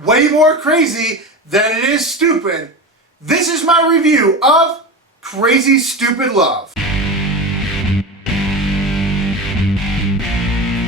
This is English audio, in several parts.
way more crazy than it is stupid. This is my review of Crazy Stupid Love.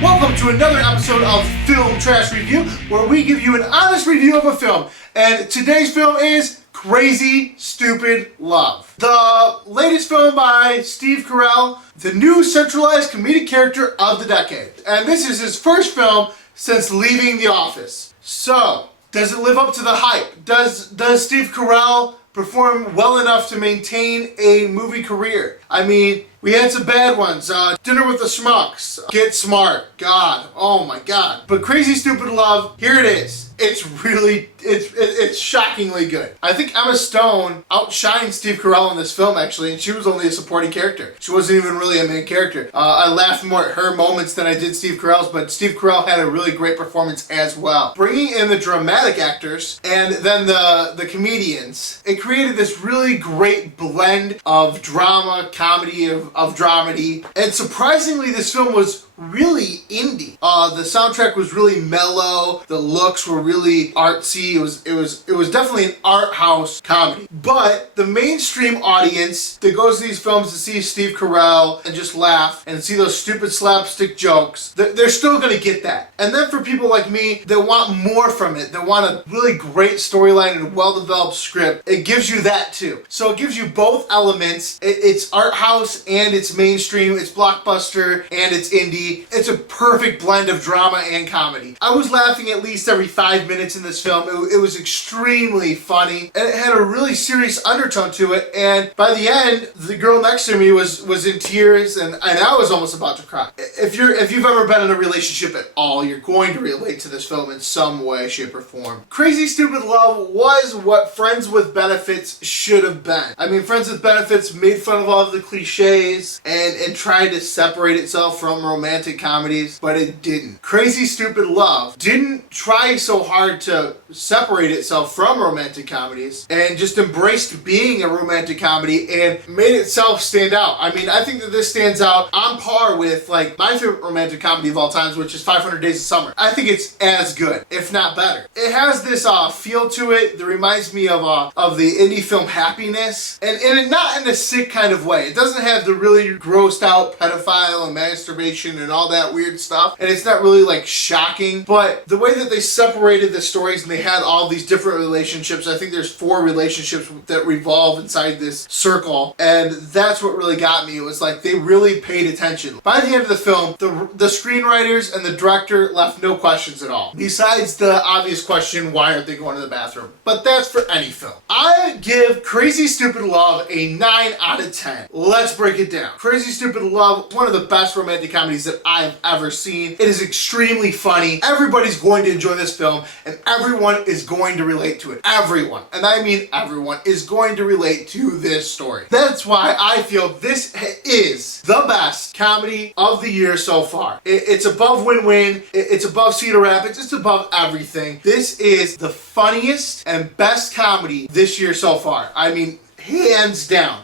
Welcome to another episode of Film Trash Review, where we give you an honest review of a film. And today's film is Crazy Stupid Love. The latest film by Steve Carell, the new centralized comedic character of the decade. And this is his first film since leaving The Office. So, does it live up to the hype? Does Steve Carell perform well enough to maintain a movie career? I mean, we had some bad ones. Dinner with the Schmucks, Get Smart, God, oh my God. But Crazy Stupid Love, here it is. It's shockingly good. I think Emma Stone outshines Steve Carell in this film, actually, and she was only a supporting character. She wasn't even really a main character. I laughed more at her moments than I did Steve Carell's, but Steve Carell had a really great performance as well. Bringing in the dramatic actors and then the comedians, it created this really great blend of drama, comedy, of dramedy, and surprisingly this film was really indie. The soundtrack was really mellow. The looks were really artsy. It was definitely an art house comedy. But the mainstream audience that goes to these films to see Steve Carell and just laugh and see those stupid slapstick jokes, they're still gonna get that. And then for people like me that want more from it, that want a really great storyline and a well-developed script, it gives you that too. So it gives you both elements. It's art house and it's mainstream. It's blockbuster and it's indie. It's a perfect blend of drama and comedy. I was laughing at least every 5 minutes in this film. It was extremely funny, and it had a really serious undertone to it, and by the end, the girl next to me was in tears, and I was almost about to cry. If you've ever been in a relationship at all, you're going to relate to this film in some way, shape, or form. Crazy Stupid Love was what Friends with Benefits should have been. I mean, Friends with Benefits made fun of all of the cliches and tried to separate itself from romantic comedies, but it didn't. Crazy Stupid Love didn't try so hard to separate itself from romantic comedies and just embraced being a romantic comedy and made itself stand out. I mean, I think that this stands out on par with like my favorite romantic comedy of all times, which is 500 Days of Summer. I think it's as good, if not better. It has this feel to it that reminds me of the indie film Happiness, and not in a sick kind of way. It doesn't have the really grossed out pedophile and masturbation and all that weird stuff, and it's not really like shocking, but the way that they separated the stories and they had all these different relationships, I think there's 4 relationships that revolve inside this circle, and that's what really got me. It was like they really paid attention. By the end of the film, the screenwriters and the director left no questions at all, besides the obvious question, why aren't they going to the bathroom? But that's for any film. I give Crazy Stupid Love a 9 out of 10. Let's break it down. Crazy Stupid Love, one of the best romantic comedies that I've ever seen. It is extremely funny. Everybody's going to enjoy this film, and everyone is going to relate to it. Everyone, and I mean everyone, is going to relate to this story. That's why I feel this is the best comedy of the year so far. It's above Win-Win. It's above Cedar Rapids. It's above everything. This is the funniest and best comedy this year so far. I mean, hands down,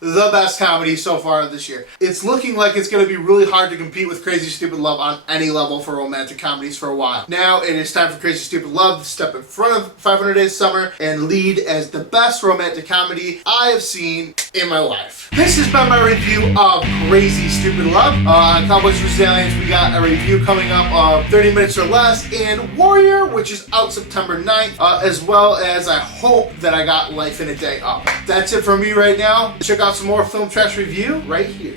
the best comedy so far this year. It's looking like it's going to be really hard to compete with Crazy Stupid Love on any level for romantic comedies for a while. Now it is time for Crazy Stupid Love to step in front of 500 Days of Summer and lead as the best romantic comedy I have seen in my life. This has been my review of Crazy Stupid Love. On Cowboys vs. Aliens, we got a review coming up of 30 Minutes or Less and Warrior, which is out September 9th, as well as I hope that I got Life in a Day up. That's it from me right now. Check out some more Film Trash Review right here.